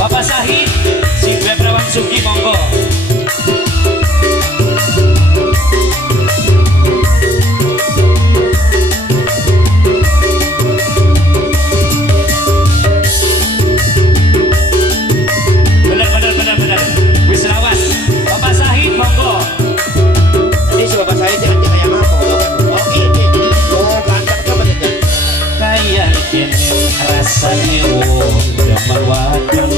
Bapak Sahid, si Bebrawan Suki monggo. Benar. Wis lawas. Bapak Sahid monggo. Ini si Bapak Sahid jangan kayak apa? Oh ini. Oh kantor ke bener. Kayak kene rasane jaman wadon.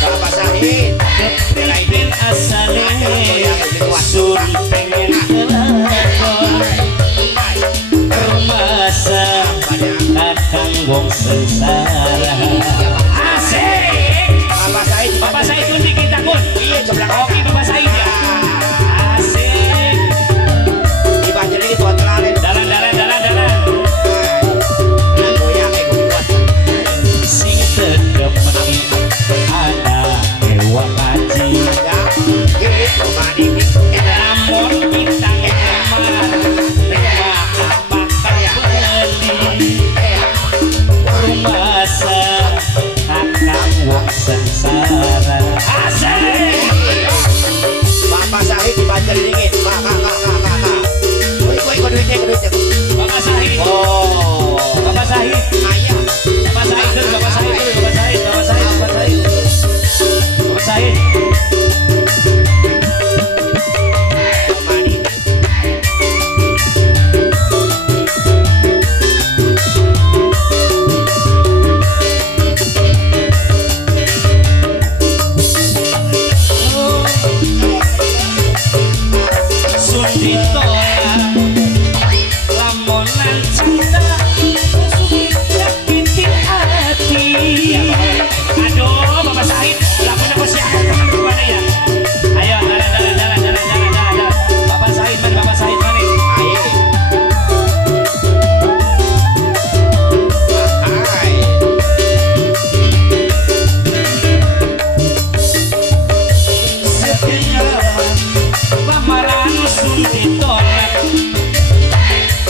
Bapak Sahid. Kepingin asale sun pengen kelakon. Rumasa datang wong sengsara. Asik. Bapak Sahid kun kita kun. Iya sebelah Oke Bapak Sahid ya. Asik. Dibaca ini tuan telarin. Dalan. Nah goyang kuat. Sing terdemen anak dewa kaji. Ada gitu mani. Namun kita ngemar rumah apa beli rumah akan wong sengsara. Asik. Bapak Sahid dibaca dingin. Kakak. Kok duitnya. Bapak Sahid. Oh. Bapak Sahid. Ayah. Bapak Sahid dulu. Bapak Sahid. Mani. Sundito lamonan cinta nyakitin hati. Aduh Bapak Sahid lamun apa sih teman gimana ya? Ayo jalan. Bapak Sahid mana? Ayo. Hai. Setiap lamaran sun ditolak,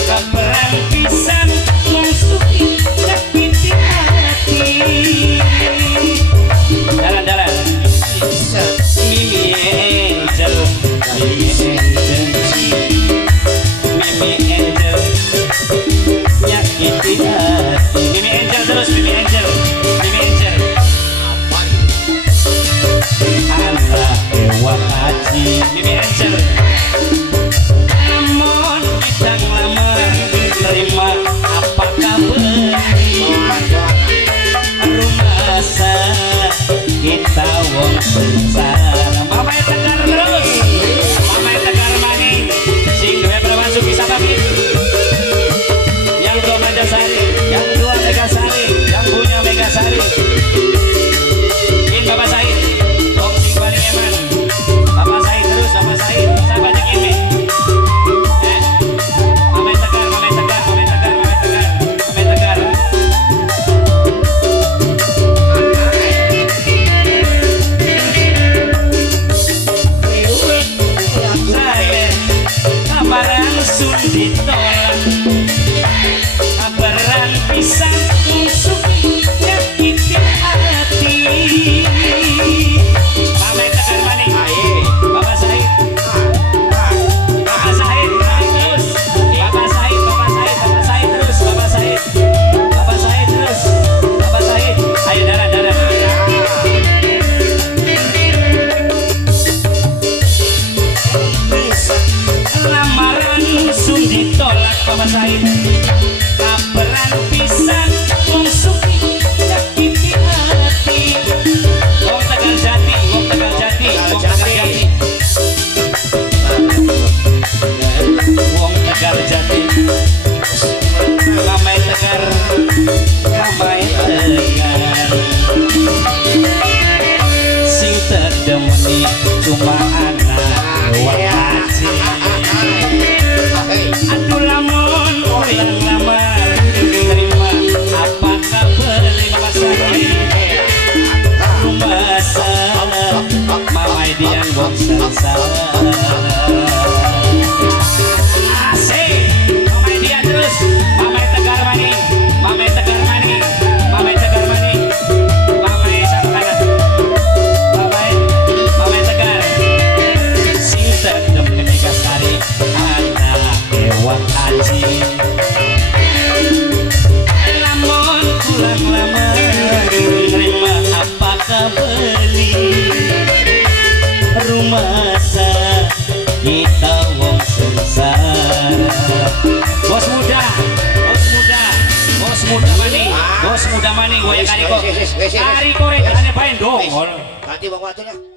kabarang pisan masukin nyakitin hati. Jalan. Mimi Angel nyakitin hati. Mimi Angel terus Mimi Angel. Allah dewa kaji. Mimi Angel. Namun kita ngelamar terima apa kabar? Rumasa kita wong sengsara. Mama yang tegar terus. Mama yang tegar maning. Sing duwe Bebrawan Suki Sabaki. Yang dua Majasari, yang dua Megasari, yang punya Megasari. In Bapak Sahid. Wong sing paling eman. Bapak Sahid terus, Bapak Sahid. Sabanyak ini. Mama yang tegar. Saya kabaran sun ditolak, kabaran pisang musuh nyakitin hati. Mama yang tegar maning. Bapak Sahid. Bapak Sahid terus. Bapak Sahid terus. Ayo darat. Lamaran sun ditolak Bapak Sahid. Kabaran pisan musuh nyakitin hati. Wong Tegal Jati. Wong Tegal Jati. Ramai Tegar. Sing terdemeni cuma anak wajib. Aduh lamun orang Bos muda, bos muda, bos muda maning, bos muda maning, goyang Kariko. Kariko rek, ane paen dong. Ganti bang waktunya.